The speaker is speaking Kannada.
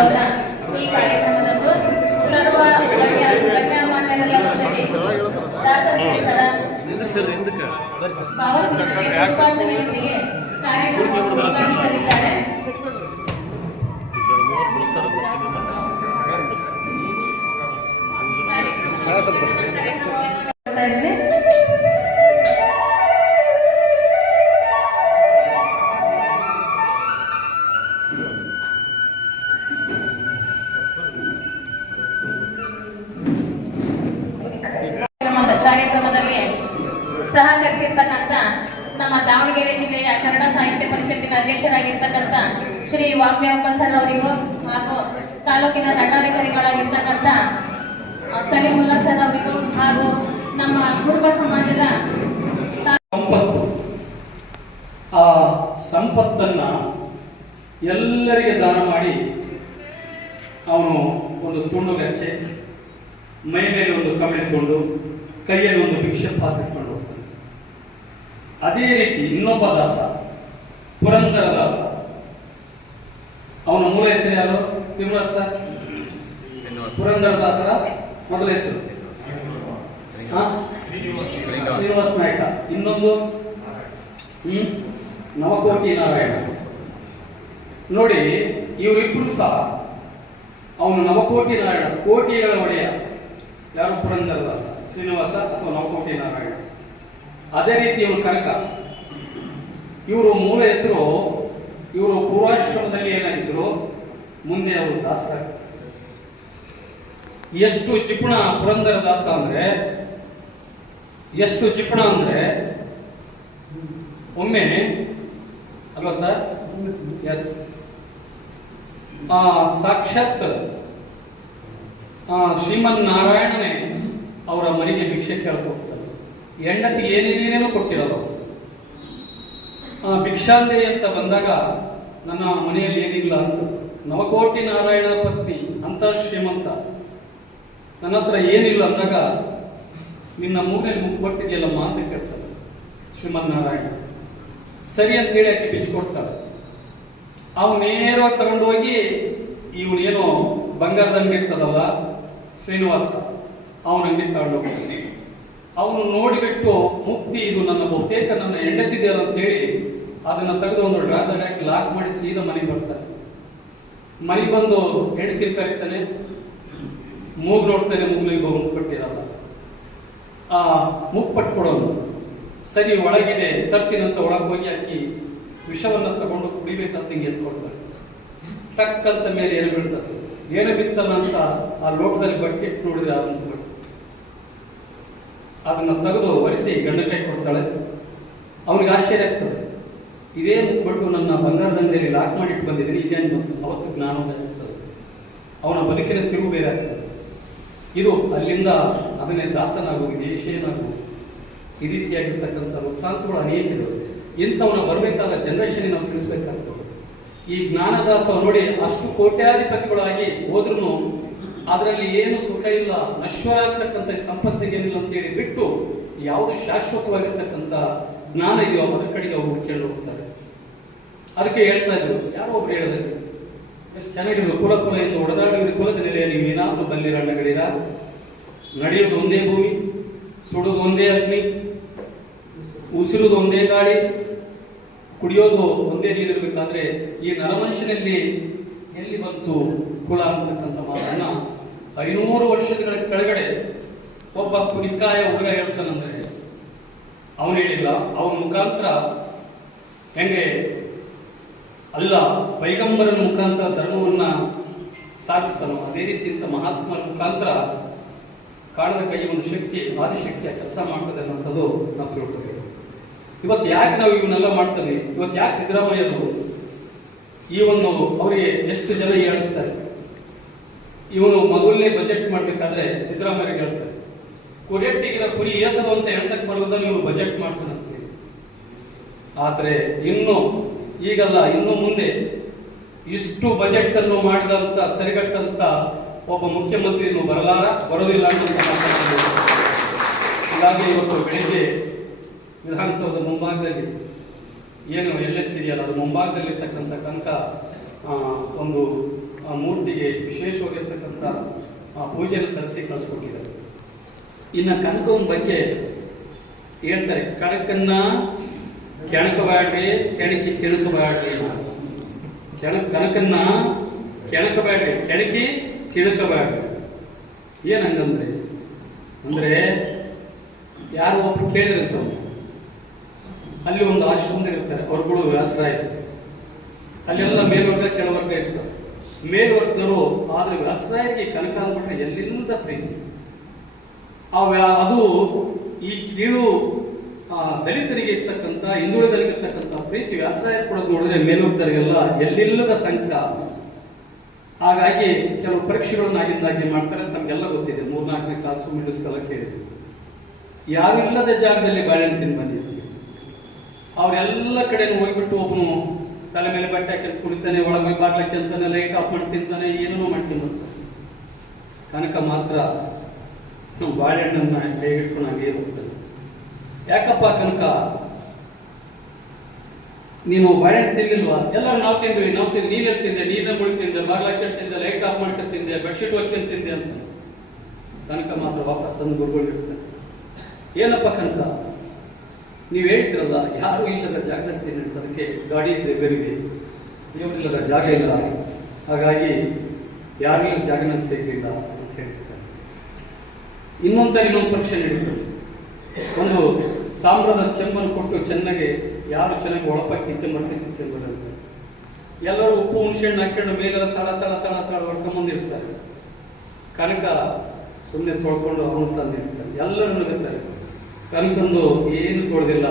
ಮಹೋತ್ಸವದ ಈ ಕಾರ್ಯಕ್ರಮದಂದು ಸರ್ವ ಗಣ್ಯಮಾನ್ಯರೆಲ್ಲರ ಸೇರಿ ದಾಸರ ಶ್ರೇಷ್ಠರ ಭಾವಚಿತ್ರದೊಂದಿಗೆ ಕಾರ್ಯಕ್ರಮವನ್ನು ಉದ್ಘಾಟಿಸಲಿದ್ದಾರೆ. ಕಾರ್ಯಕ್ರಮದಲ್ಲಿ ಸಹಕರಿಸಿರ್ತಕ್ಕಂಥ ನಮ್ಮ ದಾವಣಗೆರೆ ಜಿಲ್ಲೆಯ ಕನ್ನಡ ಸಾಹಿತ್ಯ ಪರಿಷತ್ತಿನ ಅಧ್ಯಕ್ಷರಾಗಿರ್ತಕ್ಕಂಥ ಶ್ರೀ ವಾಮ್ಯಪ್ಪ ಸರ್ ಅವರಿಗೂ ಹಾಗೂ ತಾಲೂಕಿನ ದಂಡಾಧಿಕಾರಿಗಳಾಗಿರ್ತಕ್ಕಂಥ ಕಲಿಮುಲ್ಲಾ ಸರ್ ಅವರಿಗೂ ಹಾಗೂ ನಮ್ಮ ಕುರುಬ ಸಮಾಜದ ಸಂಪತ್ತು, ಆ ಸಂಪತ್ತನ್ನ ಎಲ್ಲರಿಗೆ ದಾನ ಮಾಡಿ ಅವನು ಒಂದು ತುಂಡು ಗಚ್ಚೆ, ಮೈ ಮೇಲೆ ಒಂದು ಕಮಳೆ ತುಂಡು, ಕೈಯಲ್ಲಿ ಒಂದು ಭಿಕ್ಷೆ ಪಾತ್ರೆ ಇಟ್ಕೊಂಡು ಹೋಗ್ತಾನೆ. ಅದೇ ರೀತಿ ಇನ್ನೊಬ್ಬ ದಾಸ ಪುರಂದರ ದಾಸ, ಅವನ ಮೂಲ ಹೆಸರು ಯಾರು? ತಿಮ್ಮರಸ. ಪುರಂದರ ದಾಸರ ಮೊದಲ ಹೆಸರು ಶ್ರೀನಿವಾಸ ನಾಯ್ಕ. ಇನ್ನೊಂದು ನವಕೋಟಿ ನಾರಾಯಣ. ನೋಡಿ, ಇವರಿಬ್ಬರು ಸಹ ಅವನು ನವಕೋಟಿ ನಾರಾಯಣ, ಕೋಟಿಗಳ ಒಡೆಯ ಯಾರು? ಪುರಂದರ ದಾಸ, ಶ್ರೀನಿವಾಸ ಅಥವಾ ನವಕೋಟಿ ನಾರಾಯಣ. ಅದೇ ರೀತಿ ಇವನು ಕನಕ. ಇವರು ಮೂಲ ಹೆಸರು, ಇವರು ಪೂರ್ವಾಶ್ರಮದಲ್ಲಿ ಏನಾಗಿದ್ರು, ಮುಂದೆ ಅವರು ದಾಸರ. ಎಷ್ಟು ಜಿಪುಣ ಪುರಂದರ ದಾಸ ಅಂದ್ರೆ, ಎಷ್ಟು ಜಿಪುಣ ಅಂದ್ರೆ, ಒಮ್ಮೆ ಅಲ್ವಾ ಸರ್? ಎಸ್, ಸಾಕ್ಷಾತ್ ಶ್ರೀಮನ್ ನಾರಾಯಣನೇ ಅವರ ಮನೆಗೆ ಭಿಕ್ಷೆ ಕೇಳ್ಕೊಡ್ತಾರೆ. ಹೆಂಡತಿಗೆ ಏನೇನೇನೋ ಕೊಟ್ಟಿರೋದು. ಭಿಕ್ಷಾಂದೆ ಅಂತ ಬಂದಾಗ ನನ್ನ ಮನೆಯಲ್ಲಿ ಏನಿಲ್ಲ ಅಂತ, ನವಕೋಟಿ ನಾರಾಯಣ ಪತ್ನಿ ಅಂತ ಶ್ರೀಮಂತ, ನನ್ನ ಹತ್ರ ಏನಿಲ್ಲ ಅಂದಾಗ ನಿನ್ನ ಮೂಗಲ್ಲಿ ಕೊಟ್ಟಿದೆಯಲ್ಲಮ್ಮ ಅಂತ ಕೇಳ್ತಾರೆ ಶ್ರೀಮನ್ ನಾರಾಯಣ. ಸರಿ ಅಂತೇಳಿ ಆಕೆ ಬಿಚ್ಕೊಡ್ತಾಳೆ. ಅವನು ನೇರವಾಗಿ ತಗೊಂಡು ಹೋಗಿ ಇವನೇನೋ ಬಂಗಾರದ ಅಂಗಡಿ ಇರ್ತದಲ್ಲ ಶ್ರೀನಿವಾಸ, ಅವನ ಅಂಗಡಿ ತಗೊಂಡು ಹೋಗ್ತಾನೆ. ಅವನು ನೋಡಿಬಿಟ್ಟು, ಮುಕ್ತಿ ಇದು ನನ್ನ ಬಹುತೇಕ ನನ್ನ ಹೆಂಡತಿದೆಯಲ್ಲ ಅಂತ ಹೇಳಿ ಅದನ್ನ ತೆಗೆದು ಒಂದು ಡ್ರಾದಲ್ಲಿ ಹಾಕಿ ಲಾಕ್ ಮಾಡಿ ಸೀದಾ ಮನೆಗೆ ಬರ್ತಾನೆ. ಮನೆಗೆ ಬಂದು ಹೆಂಡತಿ ಕರೀತಾನೆ, ಮೂಗು ನೋಡ್ತಾನೆ, ಮೂಗಿಗೆ ಮುಖ ಪಟ್ಟಿರಲ್ಲ. ಮುಖ ಪಟ್ಕೊಡೋದು. ಸರಿ, ಒಳಗಿದೆ ತರ್ತೀನಂತ ಒಳಗೆ ಹೋಗಿ ಹಾಕಿ ವಿಷವನ್ನು ತಗೊಂಡು ಕುಡಿಬೇಕಂತ ಹಿಂಗೆ ಎತ್ಕೊಡ್ತಾರೆ. ಟಕ್ಕಂತ ಮೇಲೆ ಏನು ಬೀಳ್ತದೆ, ಏನು ಬಿತ್ತಲ್ಲ ಅಂತ ಆ ಲೋಟದಲ್ಲಿ ಬಟ್ಟೆ ಇಟ್ಟು ನೋಡಿದ್ರೆ ಅದನ್ನು ಬಟ್ಟೆ ಅದನ್ನು ತೆಗೆದು ಒರೆಸಿ ಗಂಡ ಕೈ ಕೊಡ್ತಾಳೆ. ಅವನಿಗೆ ಆಶ್ಚರ್ಯ ಆಗ್ತದೆ, ಇದೇ ಮುಟ್ಬಿಟ್ಟು ನನ್ನ ಬಂಗಾರದ ಅಂಗಡಿಯಲ್ಲಿ ಲಾಕ್ ಮಾಡಿಟ್ಟು ಬಂದಿದ್ದೀನಿ, ಇದೇನು ಬಂತು? ಅವತ್ತು ಜ್ಞಾನೋದಯ ಆಗ್ತದೆ, ಅವನ ಬದುಕಿನ ತಿರುವು ಬೇರೆ ಆಗ್ತದೆ. ಇದು ಅಲ್ಲಿಂದ ಅದನ್ನೇ ದಾಸನಾಗೋಗಿ ದೇಶೇನಾಗೋಗಿ ಈ ರೀತಿಯಾಗಿರ್ತಕ್ಕಂಥ ವೃತ್ತಾಂತಗಳು ಅನೇಕಿದೆ. ಇಂಥವನ್ನ ಬರಬೇಕಾದ ಜನರೇಷನ್ ನಾವು ತಿಳಿಸ್ಬೇಕಾಗ್ತದೆ. ಈ ಜ್ಞಾನದಾಸ ನೋಡಿ, ಅಷ್ಟು ಕೋಟ್ಯಾಧಿಪತಿಗಳಾಗಿ ಹೋದ್ರೂ ಅದರಲ್ಲಿ ಏನು ಸುಖ ಇಲ್ಲ, ನಶ್ವರ ಅಂತಕ್ಕಂಥ ಸಂಪತ್ತಿಗೇನಿಲ್ಲ ಅಂತೇಳಿ ಬಿಟ್ಟು ಯಾವುದು ಶಾಶ್ವತವಾಗಿರ್ತಕ್ಕಂಥ ಜ್ಞಾನ ಇದೆಯೋ ಅದರ ಕಡೆಗೆ ಅವರು ಹುಡ್ಕೊಂಡು ಹೋಗ್ತಾರೆ. ಅದಕ್ಕೆ ಹೇಳ್ತಾ ಇದ್ರು, ಯಾರೋ ಒಬ್ರು ಹೇಳಿದ್ರು, ಎಷ್ಟು ಚೆನ್ನಾಗಿದ್ರು, ಕುಲ ಕುಲ ಎಂದು ಹೊಡೆದಾಡುವ ಕುಲದ ನೆಲೆಯ ನೀವು ಏನಾದರೂ ಬಲ್ಲಿರಣ್ಣಗಳಿರ, ನಡೆಯೋದು ಒಂದೇ ಭೂಮಿ, ಸುಡೋದು ಒಂದೇ ಅಗ್ನಿ, ಉಸಿರುವುದು ಒಂದೇ ಗಾಳಿ, ಕುಡಿಯೋದು ಒಂದೇ ನೀರಿರಬೇಕಾದ್ರೆ ಈ ನರಮನುಷ್ಯನಲ್ಲಿ ಎಲ್ಲಿ ಬಂತು ಕುಲ ಅಂತಕ್ಕಂಥ ಮಾತನ್ನ 500 ವರ್ಷಗಳ ಕೆಳಗಡೆ ಒಬ್ಬ ಕುರಿಕಾಯ ಹುಡುಗ ಹೇಳ್ತಾನಂದ್ರೆ ಅವನು ಹೇಳಿಲ್ಲ. ಅವನ ಮುಖಾಂತರ ಹೆಂಗೆ ಅಲ್ಲ ಪೈಗಂಬರನ ಮುಖಾಂತರ ಧರ್ಮವನ್ನ ಸಾಗಿಸ್ತಾನೋ ಅದೇ ರೀತಿ ಇಂಥ ಮಹಾತ್ಮರ ಮುಖಾಂತರ ಕಾಣದ ಕೈ ಒಂದು ಶಕ್ತಿ, ಆದಿಶಕ್ತಿಯ ಕೆಲಸ ಮಾಡ್ತದೆ ಅನ್ನೋಂಥದ್ದು ನಾವು ತಿಳ್ಕೊಬೇಕು. ಇವತ್ತು ಯಾಕೆ ನಾವು ಇವನ್ನೆಲ್ಲ ಮಾಡ್ತೀವಿ? ಇವತ್ತು ಯಾಕೆ ಸಿದ್ದರಾಮಯ್ಯರು ಈ ಒಂದು ಅವರಿಗೆ ಎಷ್ಟು ಜನ ಹೇಳಿಸ್ತಾರೆ? ಇವನು ಮೊದಲನೇ ಬಜೆಟ್ ಮಾಡಬೇಕಾದ್ರೆ ಸಿದ್ದರಾಮಯ್ಯರಿಗೆ ಹೇಳ್ತಾರೆ, ಕುರಿಯಟ್ಟಿಗಿರೋ ಕುರಿ ಏಸದು ಅಂತ ಎಳ್ಸಕ್ ಬರೋದನ್ನು ಇವರು ಬಜೆಟ್ ಮಾಡ್ತಾನಂತೆ. ಆದರೆ ಇನ್ನು ಈಗಲ್ಲ, ಇನ್ನು ಮುಂದೆ ಇಷ್ಟು ಬಜೆಟ್ ಅನ್ನು ಮಾಡಿದಂತ ಸರಿಗಟ್ಟಂತ ಒಬ್ಬ ಮುಖ್ಯಮಂತ್ರಿ ಬರೋದಿಲ್ಲ ಅಂತ ಮಾತಾಡ್ತಾರೆ. ಹೀಗಾಗಿ ಇವತ್ತು ಬೆಳಿಗ್ಗೆ ವಿಧಾನಸೌಧದ ಮುಂಭಾಗದಲ್ಲಿ ಏನು LH ಇದೆಯಲ್ಲ, ಅದು ಮುಂಭಾಗದಲ್ಲಿರ್ತಕ್ಕಂಥ ಕನಕ ಒಂದು ಮೂರ್ತಿಗೆ ದೇವಿಗೆ ವಿಶೇಷವಾಗಿರ್ತಕ್ಕಂಥ ಪೂಜೆಯನ್ನು ಸಲ್ಲಿಸಿ ಕಳಿಸ್ಕೊಟ್ಟಿದ್ದಾರೆ. ಇನ್ನು ಕನಕವನ ಬಗ್ಗೆ ಹೇಳ್ತಾರೆ, ಕಣಕನ್ನ ಕೆಣಕಬೇಡ್ರಿ, ಕೆಣಕಿ ತಿಣಕಬೇಡ್ರಿ. ಕನಕನ್ನ ಕೆಣಕಬೇಡ್ರಿ, ಕೆಣಕಿ ತಿಣಕಬೇಡ್ರಿ. ಏನಂಗಂದ್ರೆ ಅಂದ್ರೆ ಯಾರು ಒಬ್ರು ಕೇಳಿದಿರ್ತಾವ, ಅಲ್ಲಿ ಒಂದು ಆಶ್ರಮದಲ್ಲಿರ್ತಾರೆ, ಅವ್ರುಗಳು ವ್ಯಾಸರಾಯ, ಅಲ್ಲೆಲ್ಲ ಮೇಲ್ವರ್ಗ ಕೆಳವರ್ಗ ಇರ್ತಾರೆ. ಮೇಲ್ವರ್ಗದವರು ಆದ್ರೆ ವ್ಯಾಸರಾಯರಿಗೆ ಕನಕ ಅಂದ್ಬಿಟ್ರೆ ಎಲ್ಲಿಂದ ಪ್ರೀತಿ. ಅದು ಈ ಕೀಳು ದಲಿತರಿಗೆ ಇರ್ತಕ್ಕಂಥ, ಹಿಂದುಳಿದರಿಗೆ ಇರ್ತಕ್ಕಂಥ ಪ್ರೀತಿ ವ್ಯಾಸರಾಯ ಕೂಡ ನೋಡಿದ್ರೆ ಮೇಲ್ವರ್ಗದವರಿಗೆಲ್ಲ ಎಲ್ಲಿಲ್ಲದ ಸಂಕಟ. ಹಾಗಾಗಿ ಕೆಲವು ಪರೀಕ್ಷೆಗಳನ್ನಾಗಿದ್ದಾಗಿ ಮಾಡ್ತಾರೆ, ತಮಗೆಲ್ಲ ಗೊತ್ತಿದೆ. 3-4ನೇ ಕ್ಲಾಸು ಮಿಡಲ್ ಸ್ಕೂಲ್ ಕೇಳಿದ್ರು, ಯಾವಿಲ್ಲದ ಜಾಗದಲ್ಲಿ ಬಾಳೆಹಣ್ಣು ತಿಂದು ಬಂದಿದ್ರು. ಅವರೆಲ್ಲ ಕಡೆನೂ ಹೋಗ್ಬಿಟ್ಟು ಒಬ್ಬನು ತಲೆ ಮೇಲೆ ಬಟ್ಟೆ ಹಾಕಿ ಕುಡಿತಾನೆ, ಒಳಗೆ ಬಾಗ್ಲಕ್ಕೆ ಅಂತಾನೆ, ಲೈಟ್ ಆಫ್ ಮಾಡಿ ತಿಂತಾನೆ, ಏನೇನೋ ಮಾಡ್ತೀನಿ. ಕನಕ ಮಾತ್ರ ಬಾಳೆಹಣ್ಣನ್ನ ಕೈಗಿಟ್ಕೊಂಡು ಹಾಗೆ ಹೋಗ್ತಾನೆ. ಯಾಕಪ್ಪ ಕನಕ ನೀನು ಬಾಳೆಹಣ್ಣು ತಿನ್ನಿಲ್ವಾ? ಎಲ್ಲರೂ ನಾವು ತಿಂದ್ವಿ, ನೀನೇ ತಿಂದೆ, ನೀನೇ ಮುಳಿ ತಿಂದೆ, ಬಾಗ್ಲಕ್ಕೆ ತಿಂದೆ, ಲೈಟ್ ಆಫ್ ಮಾಡ್ಕೊಂಡು ತಿಂದೆ, ಬೆಡ್ಶೀಟ್ ಹಾಕ್ಕೊಂಡು ತಿಂದೆ ಅಂತ. ಕನಕ ಮಾತ್ರ ವಾಪಸ್ ತಂದು ಗುರುಗಳಿರ್ತಾನೆ. ಏನಪ್ಪ ಕನಕ, ನೀವು ಹೇಳ್ತಿರಲ್ಲ ಯಾರು ಇಲ್ಲದ ಜಾಗದಲ್ಲಿ ತಿನ್ನಿ, ಅದಕ್ಕೆ ಗಾಡಿ ಬೇರೆ ದೇವರಿಲ್ಲದ ಜಾಗ ಇಲ್ಲ, ಹಾಗಾಗಿ ಯಾರು ಇಲ್ಲ ಜಾಗ ನನಗೆ ಸಿಗಲಿಲ್ಲ ಅಂತ ಹೇಳ್ತಿರ್ತಾರೆ. ಇನ್ನೊಂದ್ಸರಿ ಇನ್ನೊಂದು ಪರೀಕ್ಷೆ ನಡೀತದೆ. ಒಂದು ತಾಮ್ರದ ಚೆಂಬನ್ನು ಕೊಟ್ಟು ಚೆನ್ನಾಗಿ ಯಾರು ಚೆನ್ನಾಗಿ ಒಳಪಾಗಿ ತಿನ್ಕೊಂಡ್ಬರ್ತಾರೆ ಅಂತ ಎಲ್ಲರೂ ಉಪ್ಪು ಹುಣಸೆಹಣ್ಣು ಹಾಕೊಂಡು ಮೇಲೆಲ್ಲ ತಳ ತಳ ತಳ ತಳ ಹೊಡ್ಕೊಂಬಂದಿರ್ತಾರೆ. ಕನಕ ಸುಮ್ಮನೆ ತೊಳ್ಕೊಂಡು ಅವನು ತಂದಿರ್ತಾರೆ. ಎಲ್ಲರೂ ನಗುತ್ತಾರೆ. ಕನಕಂದು ಏನು ತೊಳೆದಿಲ್ಲ,